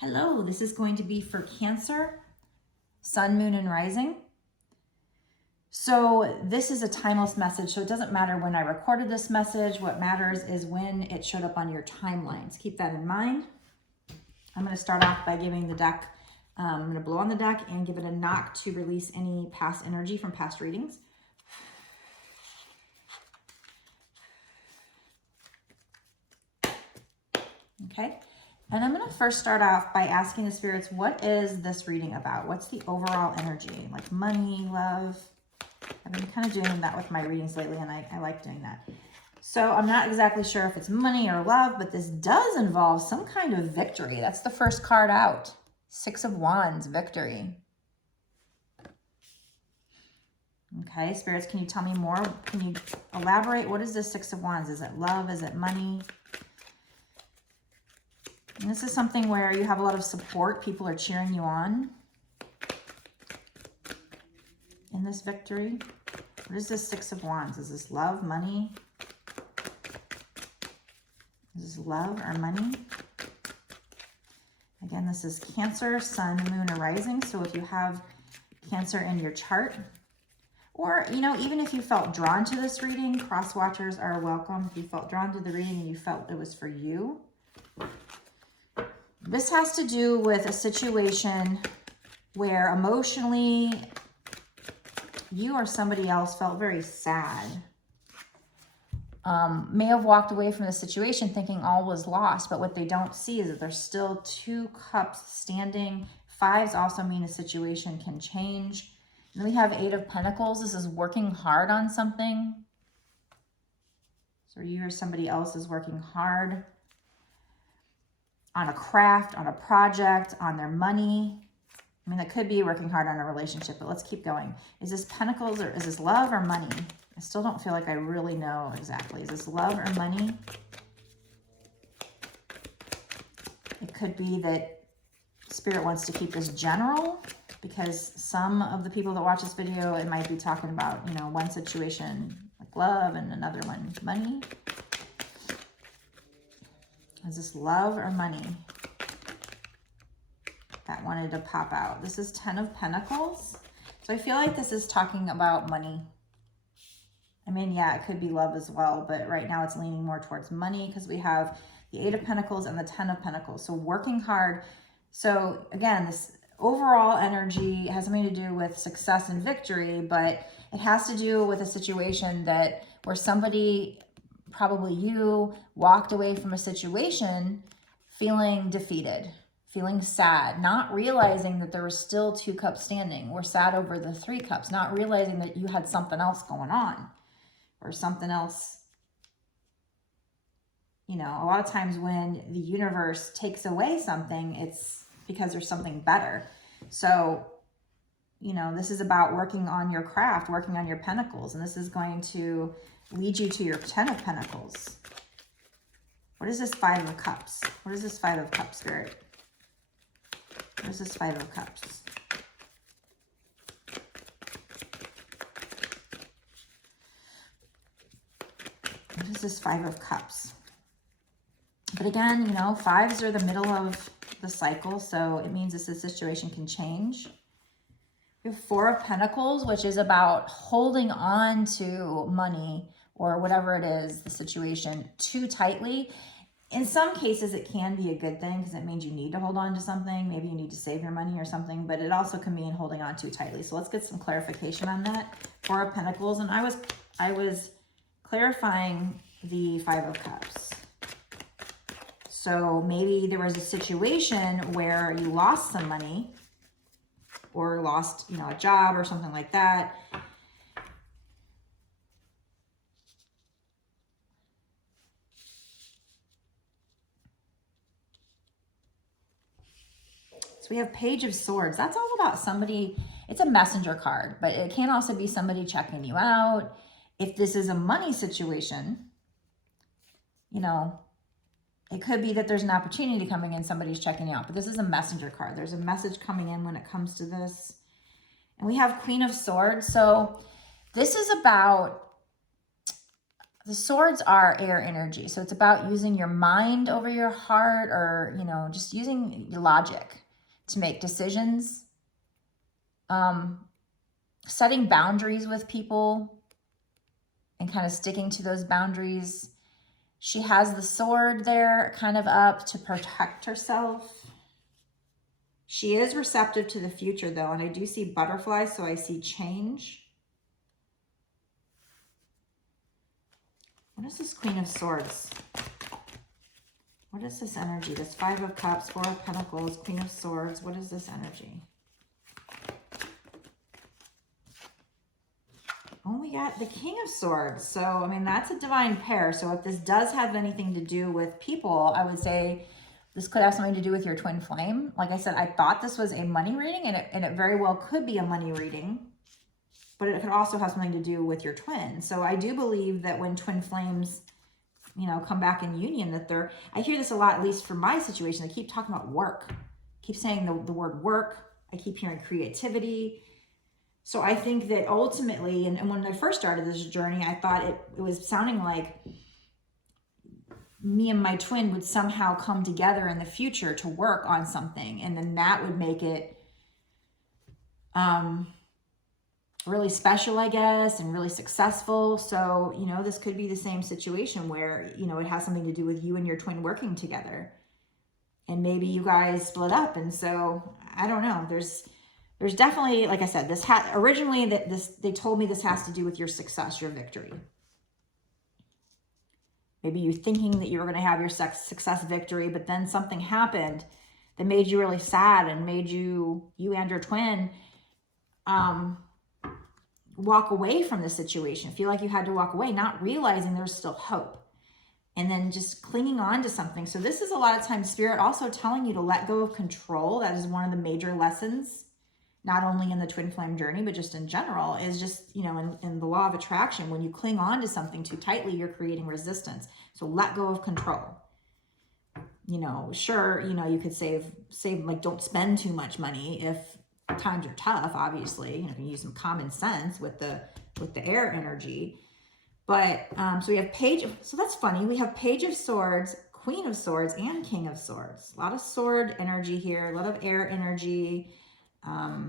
Hello, this is going to be for Cancer, Sun, Moon, and Rising. So this is a timeless message, so it doesn't matter when I recorded this message. What matters is when it showed up on your timelines. Keep that in mind. I'm going to start off by giving the deck, I'm going to blow on the deck and give it a knock to release any past energy from past readings. Okay. And I'm going to first start off by asking the spirits, what is this reading about? What's the overall energy? Like money, love? I've been kind of doing that with my readings lately, and I like doing that. So I'm not exactly sure if it's money or love, but this does involve some kind of victory. That's the first card out. Six of Wands, victory. Okay, spirits, can you tell me more? Can you elaborate? What is this Six of Wands? Is it love? Is it money? And this is something where you have a lot of support. People are cheering you on in this victory. What is this Six of Wands? Is this love, money? Is this love or money? Again, this is Cancer, Sun, Moon, or Rising. So if you have Cancer in your chart, or, you know, even if you felt drawn to this reading, cross watchers are welcome. If you felt drawn to the reading and you felt it was for you. This has to do with a situation where emotionally you or somebody else felt very sad. May have walked away from the situation thinking all was lost, but what they don't see is that there's still two cups standing. Fives also mean a situation can change. And we have Eight of Pentacles. This is working hard on something. So you or somebody else is working hard on a craft, on a project, on their money. I mean, it could be working hard on a relationship, but let's keep going. Is this Pentacles or is this love or money? I still don't feel like I really know exactly. Is this love or money? It could be that Spirit wants to keep this general, because some of the people that watch this video, it might be talking about, you know, one situation like love and another one money. Is this love or money? That wanted to pop out. This is Ten of Pentacles. So I feel like this is talking about money. I mean, yeah, it could be love as well, but right now it's leaning more towards money because we have the Eight of Pentacles and the Ten of Pentacles. So working hard. So again, this overall energy has something to do with success and victory, but it has to do with a situation that where somebody, probably you, walked away from a situation feeling defeated, feeling sad, not realizing that there was still two cups standing. We're sad over the three cups, not realizing that you had something else going on or something else. You know, a lot of times when the universe takes away something, it's because there's something better. So, you know, this is about working on your craft, working on your pentacles, and this is going to lead you to your Ten of Pentacles. What is this Five of Cups? What is this Five of Cups, Spirit? What is this Five of Cups? What is this Five of Cups? But again, you know, fives are the middle of the cycle, so it means this situation can change. We have Four of Pentacles, which is about holding on to money or whatever it is, the situation, too tightly. In some cases, it can be a good thing because it means you need to hold on to something. Maybe you need to save your money or something, but it also can mean holding on too tightly. So let's get some clarification on that. Four of Pentacles, and I was clarifying the Five of Cups. So maybe there was a situation where you lost some money or lost, you know, a job or something like that. So we have Page of Swords. That's all about somebody. It's a messenger card, but it can also be somebody checking you out. If this is a money situation, you know, it could be that there's an opportunity coming in, somebody's checking you out, but this is a messenger card. There's a message coming in when it comes to this. And we have Queen of Swords. So this is about the swords are air energy. So it's about using your mind over your heart, or, you know, just using your logic to make decisions. Setting boundaries with people and kind of sticking to those boundaries. She has the sword there kind of up to protect herself. She is receptive to the future though, and I do see butterflies, so I see change. What is this Queen of Swords? What is this energy? This Five of Cups, Four of Pentacles, Queen of Swords. What is this energy? Oh, we got the King of Swords. So, I mean, that's a divine pair. So if this does have anything to do with people, I would say this could have something to do with your twin flame. Like I said, I thought this was a money reading, and it very well could be a money reading, but it could also have something to do with your twin. So I do believe that when twin flames, you know, come back in union, that they're, I hear this a lot, at least for my situation. They keep talking about work, keep saying the word work. I keep hearing creativity. So I think that ultimately, and when I first started this journey, I thought it was sounding like me and my twin would somehow come together in the future to work on something. And then that would make it really special, I guess, and really successful. So, you know, this could be the same situation where, you know, it has something to do with you and your twin working together. And maybe you guys split up. And so, I don't know. There's definitely, like I said, this originally they told me this has to do with your success, your victory. Maybe you thinking that you were going to have your success victory, but then something happened that made you really sad and made you and your twin walk away from the situation. Feel like you had to walk away, not realizing there's still hope. And then just clinging on to something. So this is a lot of times Spirit also telling you to let go of control. That is one of the major lessons, not only in the twin flame journey, but just in general, is just, you know, in the law of attraction, when you cling on to something too tightly, you're creating resistance. So let go of control. You know, sure, you know, you could save, like, don't spend too much money if times are tough, obviously. You know, you can use some common sense with the air energy. But, so we have so that's funny. We have Page of Swords, Queen of Swords, and King of Swords. A lot of sword energy here, a lot of air energy. A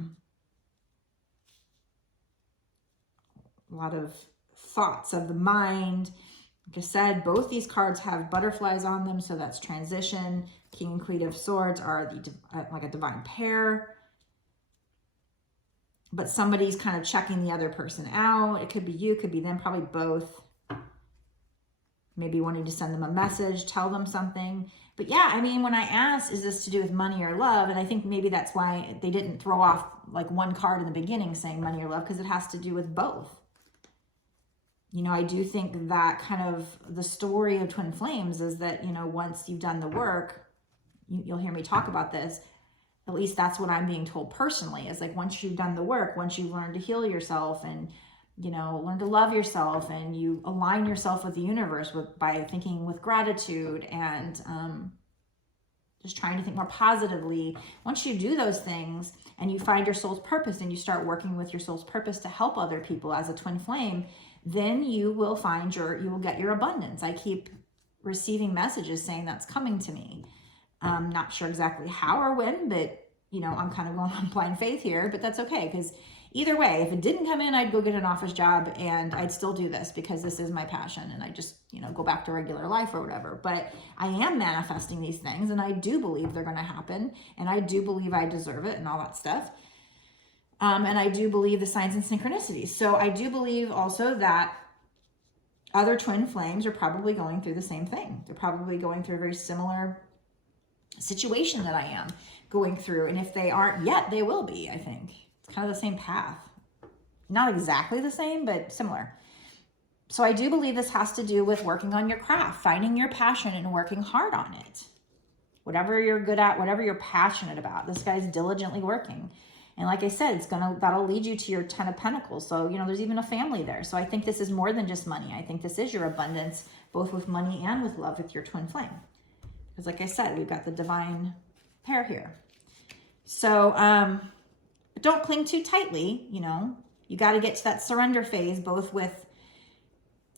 lot of thoughts of the mind. Like I said, both these cards have butterflies on them, so that's transition. King and Queen of Swords are like a divine pair. But somebody's kind of checking the other person out. It could be you, could be them, probably both. Maybe wanting to send them a message, tell them something. But yeah, I mean, when I asked, is this to do with money or love? And I think maybe that's why they didn't throw off like one card in the beginning saying money or love, because it has to do with both. You know, I do think that kind of the story of twin flames is that, you know, once you've done the work, you'll hear me talk about this. At least that's what I'm being told personally, is like, once you've done the work, once you've learned to heal yourself and, you know, learn to love yourself, and you align yourself with the universe by thinking with gratitude and just trying to think more positively. Once you do those things and you find your soul's purpose and you start working with your soul's purpose to help other people as a twin flame, then you will get your abundance. I keep receiving messages saying that's coming to me. I'm not sure exactly how or when, but, you know, I'm kind of going on blind faith here, but that's okay. Because either way, if it didn't come in, I'd go get an office job and I'd still do this because this is my passion, and I just, you know, go back to regular life or whatever. But I am manifesting these things, and I do believe they're going to happen, and I do believe I deserve it and all that stuff. And I do believe the signs and synchronicities. So I do believe also that other twin flames are probably going through the same thing. They're probably going through a very similar situation that I am going through. And if they aren't yet, they will be, I think. It's kind of the same path. Not exactly the same, but similar. So I do believe this has to do with working on your craft, finding your passion and working hard on it. Whatever you're good at, whatever you're passionate about, this guy's diligently working. And like I said, that'll lead you to your 10 of Pentacles. So, you know, there's even a family there. So I think this is more than just money. I think this is your abundance, both with money and with love with your twin flame. Because like I said, we've got the divine pair here. So don't cling too tightly, you know. You got to get to that surrender phase, both with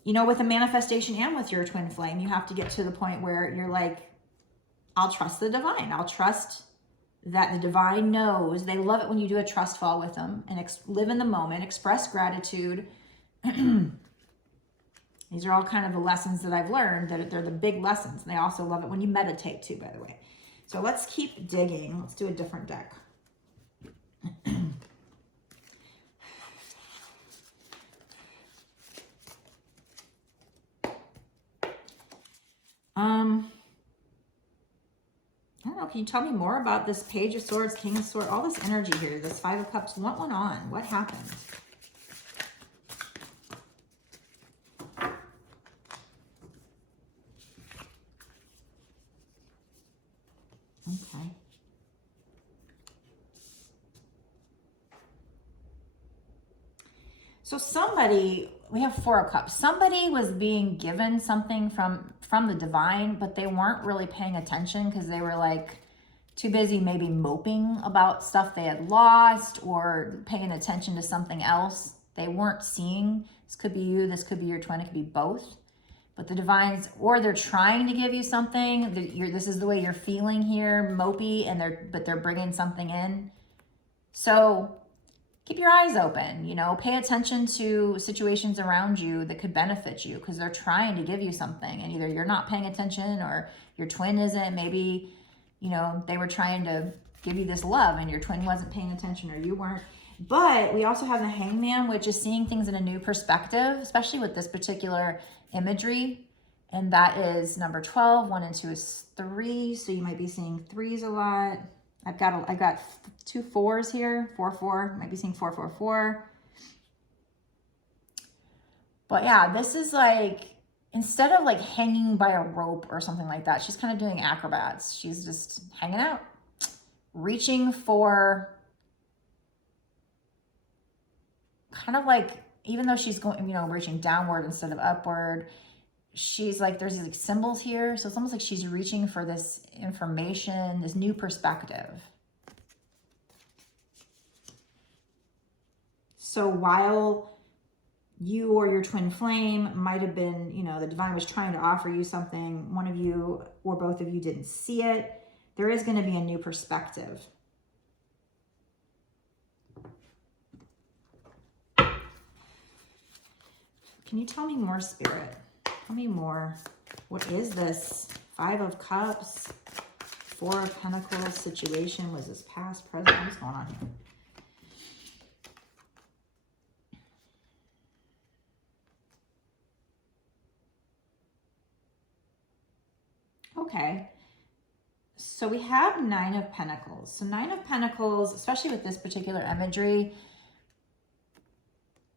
you know, with a manifestation and with your twin flame, you have to get to the point where you're like, I'll trust the divine. I'll trust that the divine knows. They love it when you do a trust fall with them and live in the moment, express gratitude. These are all kind of the lessons that I've learned, that they're the big lessons. And they also love it when you meditate too, by the way. So let's keep digging. Let's do a different deck. I don't know, can you tell me more about this Page of Swords, King of Swords, all this energy here, this Five of Cups? What went on? What happened? Okay. So somebody, we have Four of Cups. Somebody was being given something from the divine, but they weren't really paying attention because they were like too busy maybe moping about stuff they had lost or paying attention to something else. They weren't seeing. This could be you, this could be your twin, it could be both. But the divines, or they're trying to give you something. This is the way you're feeling here, mopey, but they're bringing something in. So keep your eyes open, you know, pay attention to situations around you that could benefit you because they're trying to give you something and either you're not paying attention or your twin isn't. Maybe, you know, they were trying to give you this love and your twin wasn't paying attention or you weren't. But we also have the Hangman, which is seeing things in a new perspective, especially with this particular imagery. And that is number 12. 1 and 2 is 3. So you might be seeing 3s a lot. I got 2 4s here, 4 4, might be seeing 4 4 4. But yeah, this is like, instead of like hanging by a rope or something like that, she's kind of doing acrobats. She's just hanging out, reaching for kind of like, even though she's going, you know, reaching downward instead of upward, she's like, there's these like symbols here. So it's almost like she's reaching for this information, this new perspective. So while you or your twin flame might have been, you know, the divine was trying to offer you something, one of you or both of you didn't see it, there is going to be a new perspective. Can you tell me more, Spirit? Tell me more. What is this? 5 of Cups, 4 of Pentacles situation. Was this past, present? What's going on here? Okay. So we have 9 of Pentacles. So 9 of Pentacles, especially with this particular imagery,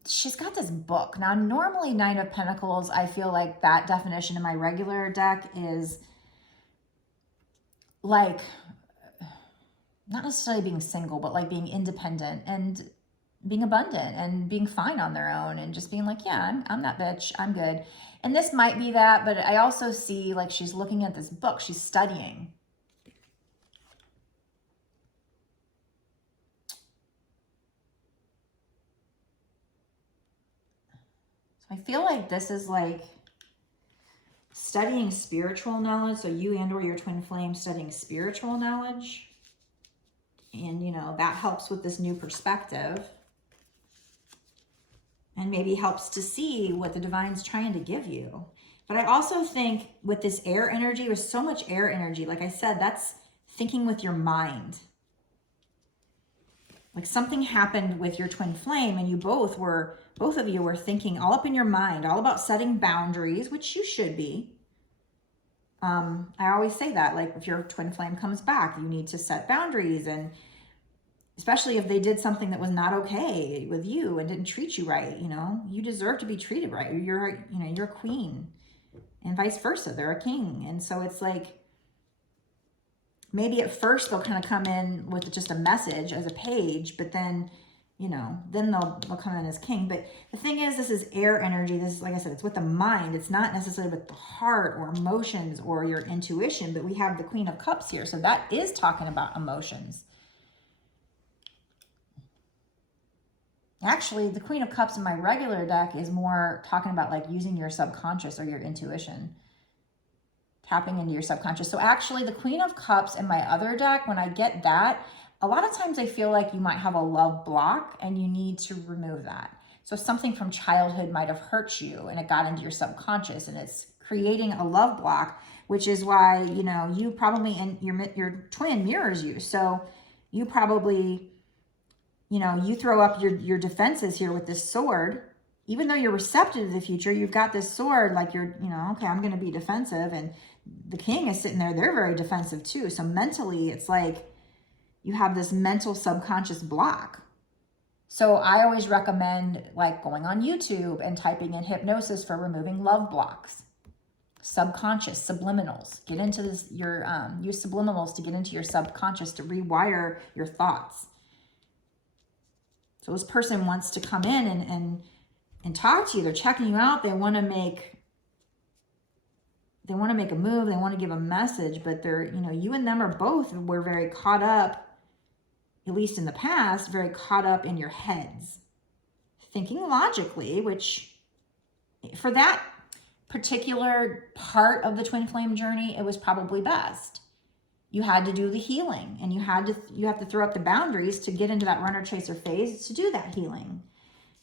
she's got this book. Now, normally 9 of Pentacles, I feel like that definition in my regular deck is like, not necessarily being single, but like being independent and being abundant and being fine on their own and just being like, yeah, I'm that bitch, I'm good. And this might be that, but I also see like she's looking at this book, she's studying. I feel like this is like studying spiritual knowledge. So you and or your twin flame studying spiritual knowledge. And, you know, that helps with this new perspective. And maybe helps to see what the divine's trying to give you. But I also think with this air energy, there's so much air energy. Like I said, that's thinking with your mind. Like something happened with your twin flame and you both of you were thinking all up in your mind, all about setting boundaries, which you should be. I always say that, like if your twin flame comes back, you need to set boundaries, and especially if they did something that was not okay with you and didn't treat you right, you know, you deserve to be treated right. You're a queen, and vice versa. They're a king. And so it's like, maybe at first they'll kind of come in with just a message as a page, but then, you know, then they'll come in as king. But the thing is, this is air energy. This is, like I said, it's with the mind. It's not necessarily with the heart or emotions or your intuition, but we have the Queen of Cups here. So that is talking about emotions. Actually, the Queen of Cups in my regular deck is more talking about like using your subconscious or your intuition, tapping into your subconscious. So actually the Queen of Cups in my other deck, when I get that, a lot of times I feel like you might have a love block and you need to remove that. So something from childhood might have hurt you and it got into your subconscious and it's creating a love block, which is why, you know, you probably, and your twin mirrors you. So you probably, you know, you throw up your defenses here with this sword. Even though you're receptive to the future, you've got this sword, like you're, you know, okay, I'm going to be defensive. And the king is sitting there, they're very defensive too. So mentally, it's like you have this mental subconscious block. So I always recommend like going on YouTube and typing in hypnosis for removing love blocks. Subconscious, subliminals. Get into this, use subliminals to get into your subconscious to rewire your thoughts. So this person wants to come in and talk to you. They're checking you out. They want to make a move. They want to give a message, but they're, you know, you and them are both, were very caught up, at least in the past, very caught up in your heads, thinking logically, which for that particular part of the twin flame journey, it was probably best. You had to do the healing and you have to throw up the boundaries to get into that runner chaser phase to do that healing.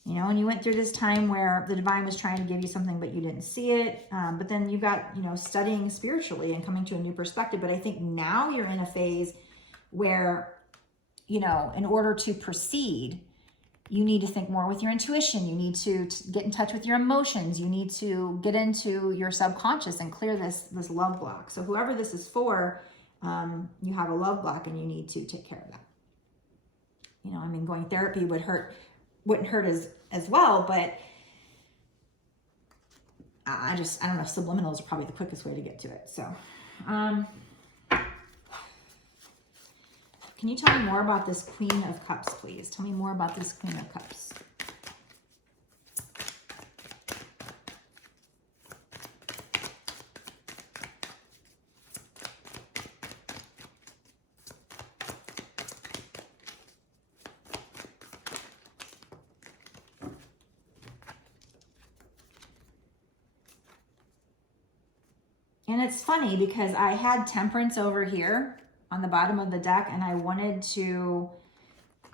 You know, and you went through this time where the divine was trying to give you something, but you didn't see it. But then you got, you know, studying spiritually and coming to a new perspective. But I think now you're in a phase where, you know, in order to proceed, you need to think more with your intuition. You need to get in touch with your emotions. You need to get into your subconscious and clear this love block. So whoever this is for, you have a love block and you need to take care of that. You know, I mean, going therapy wouldn't hurt as well, but I don't know, subliminals are probably the quickest way to get to it. So, can you tell me more about this Queen of Cups, please? Tell me more about this Queen of Cups. And it's funny because I had Temperance over here on the bottom of the deck and I wanted to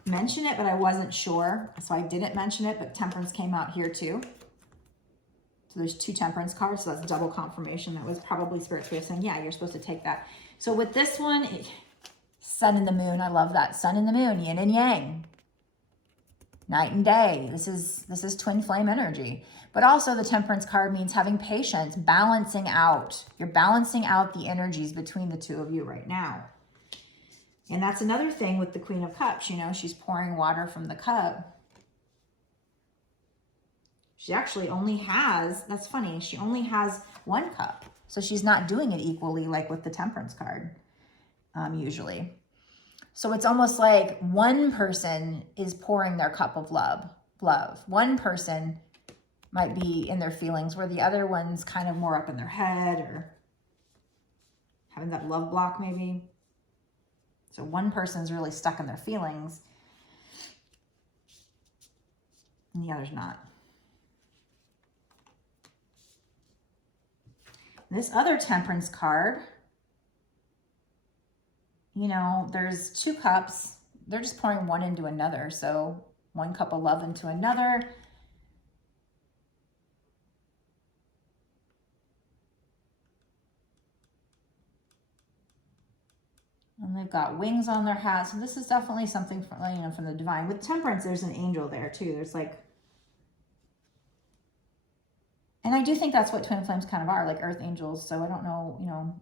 mention it, but I wasn't sure. So I didn't mention it, but Temperance came out here too. So there's 2 Temperance cards, so that's double confirmation. That was probably Spirit's way of saying, yeah, you're supposed to take that. So with this one, Sun and the Moon, I love that. Sun and the Moon, yin and yang. Night and day. This is twin flame energy. But also the Temperance card means having patience, balancing out. You're balancing out the energies between the two of you right now. And that's another thing with the Queen of Cups, you know, she's pouring water from the cup. She actually only has, that's funny, she only has 1 cup. So she's not doing it equally like with the Temperance card, usually. So it's almost like one person is pouring their cup of love. One person might be in their feelings where the other one's kind of more up in their head or having that love block maybe. So one person's really stuck in their feelings and the other's not. This other Temperance card, you know, there's 2 cups. They're just pouring one into another. So 1 cup of love into another. And they've got wings on their hats. So this is definitely something from, you know, from the divine. With Temperance, there's an angel there too. There's like, and I do think that's what twin flames kind of are, like earth angels. So I don't know, you know.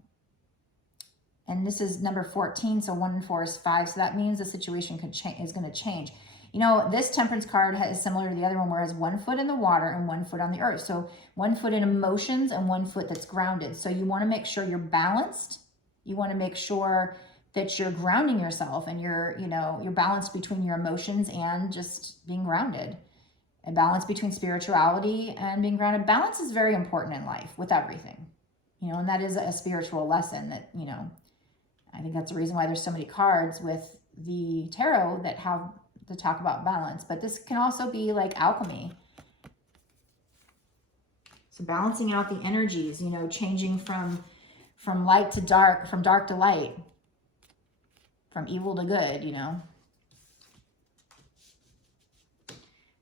And this is number 14, so 1 and 4 is 5. So that means the situation is going to change. You know, this Temperance card is similar to the other one, where it has 1 foot in the water and 1 foot on the earth. So 1 foot in emotions and 1 foot that's grounded. So you want to make sure you're balanced. You want to make sure that you're grounding yourself and you're balanced between your emotions and just being grounded. A balance between spirituality and being grounded. Balance is very important in life with everything, you know, and that is a spiritual lesson that, you know, I think that's the reason why there's so many cards with the tarot that have to talk about balance, but this can also be like alchemy. So balancing out the energies, you know, changing from light to dark, from dark to light, from evil to good, you know.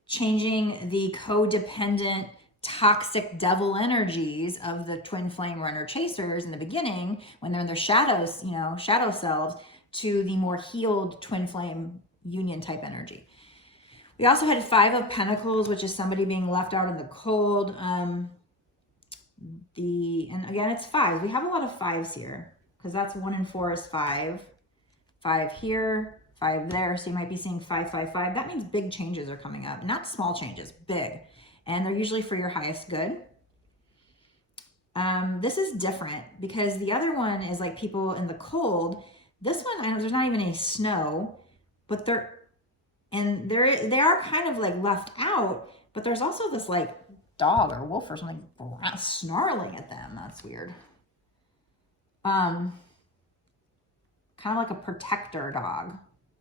Changing the codependent, toxic devil energies of the twin flame runner chasers in the beginning, when they're in their shadows, you know, shadow selves, to the more healed twin flame union type energy. We also had 5 of Pentacles, which is somebody being left out in the cold. And again, it's 5. We have a lot of 5s here, because that's 1 and 4 is 5. 5 here, 5 there. So you might be seeing 5, 5, 5. That means big changes are coming up, not small changes, big. And they're usually for your highest good. This is different because the other one is like people in the cold. This one, I know there's not even any snow, but they are kind of like left out, but there's also this like dog or wolf or something snarling at them. That's weird. Kind of like a protector dog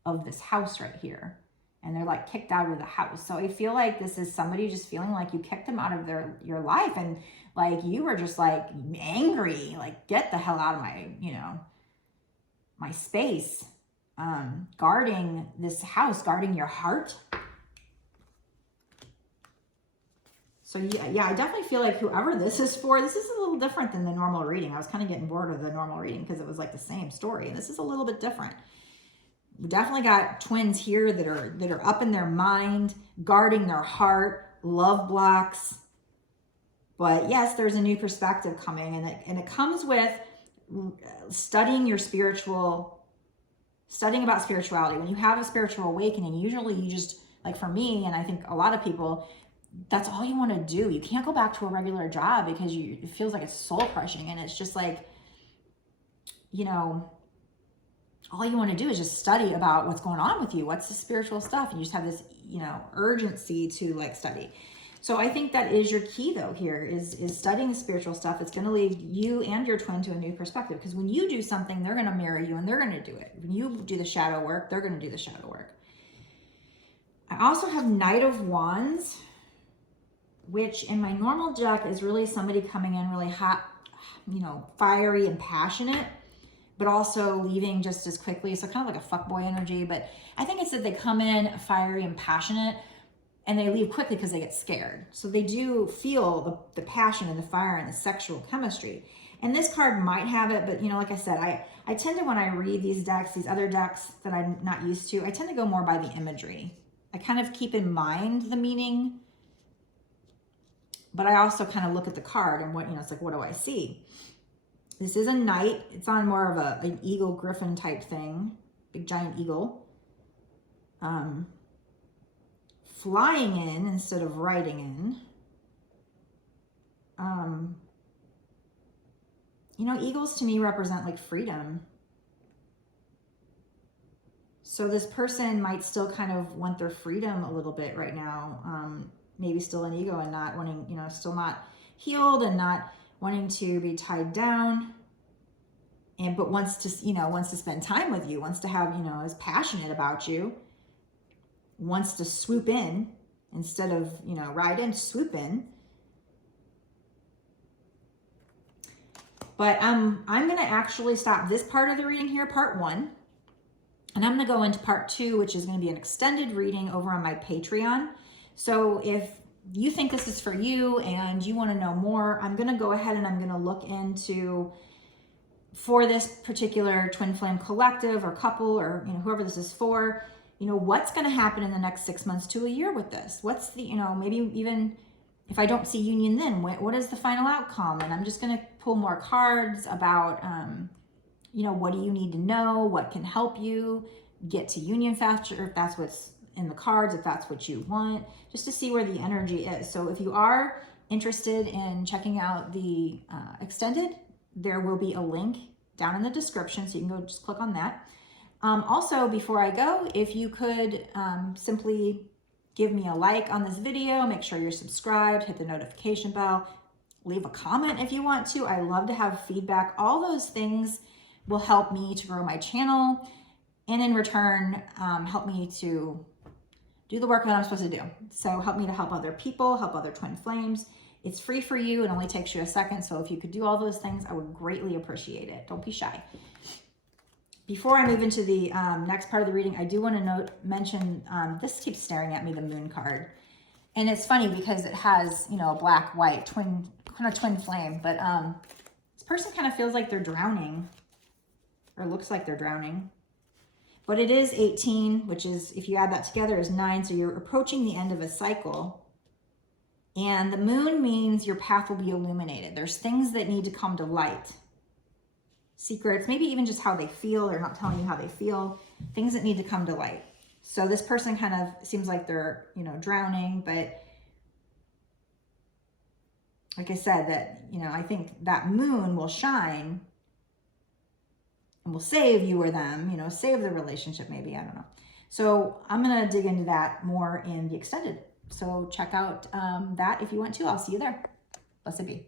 of this house right here. And they're like kicked out of the house. So I feel like this is somebody just feeling like you kicked them out of your life. And like you were just like angry, like get the hell out of my, you know, my space. Guarding this house, guarding your heart. So yeah, I definitely feel like whoever this is for, this is a little different than the normal reading. I was kind of getting bored of the normal reading because it was like the same story. And this is a little bit different. We definitely got twins here that are up in their mind, guarding their heart, love blocks. But yes, there's a new perspective coming, and it comes with studying about spirituality. When you have a spiritual awakening, usually you just, like for me, and I think a lot of people, that's all you want to do. You can't go back to a regular job because it feels like it's soul crushing, and it's just like, you know, all you want to do is just study about what's going on with you. What's the spiritual stuff? And you just have this, you know, urgency to like study. So I think that is your key though here is studying the spiritual stuff. It's going to lead you and your twin to a new perspective, because when you do something, they're going to mirror you and they're going to do it. When you do the shadow work, they're going to do the shadow work. I also have Knight of Wands, which in my normal deck is really somebody coming in really hot, you know, fiery and passionate, but also leaving just as quickly. So kind of like a fuckboy energy, but I think it's that they come in fiery and passionate and they leave quickly because they get scared. So they do feel the passion and the fire and the sexual chemistry. And this card might have it, but you know, like I said, I tend to, when I read these decks, these other decks that I'm not used to, I tend to go more by the imagery. I kind of keep in mind the meaning, but I also kind of look at the card and what, you know, it's like, what do I see? This is a knight. It's on more of an eagle griffin type thing. Big giant eagle. Flying in instead of riding in. You know, eagles to me represent like freedom. So this person might still kind of want their freedom a little bit right now. Maybe still an ego and not wanting, you know, still not healed and not wanting to be tied down, but wants to, you know, wants to spend time with you, wants to have, you know, is passionate about you, wants to swoop in instead of, you know, ride in, swoop in. But I'm going to actually stop this part of the reading here, part 1, and I'm going to go into part 2, which is going to be an extended reading over on my Patreon. So if you think this is for you and you want to know more, I'm going to go ahead and I'm going to look into, for this particular twin flame collective or couple or, you know, whoever this is for, you know, what's going to happen in the next 6 months to a year with this? What's the, you know, maybe even if I don't see union then, what is the final outcome? And I'm just going to pull more cards about, you know, what do you need to know? What can help you get to union faster, if that's what's in the cards, if that's what you want, just to see where the energy is. So if you are interested in checking out the extended, there will be a link down in the description, so you can go just click on that. Also, before I go, if you could simply give me a like on this video, make sure you're subscribed, hit the notification bell, leave a comment if you want to. I love to have feedback. All those things will help me to grow my channel, and in return, help me to do the work that I'm supposed to do. So help me to help other people, help other twin flames. It's free for you. It only takes you a second. So if you could do all those things, I would greatly appreciate it. Don't be shy. Before I move into the next part of the reading, I do want to mention, this keeps staring at me, the moon card. And it's funny because it has, you know, a black, white, kind of twin flame. But this person kind of feels like they're drowning, or looks like they're drowning. But it is 18, which is, if you add that together, is 9. So you're approaching the end of a cycle. And the moon means your path will be illuminated. There's things that need to come to light. Secrets, maybe even just how they feel. They're not telling you how they feel. Things that need to come to light. So this person kind of seems like they're, you know, drowning. But like I said, that, you know, I think that moon will shine and will save you or them, you know, save the relationship maybe. I don't know. So I'm going to dig into that more in the extended. So check out that if you want to. I'll see you there. Blessed be.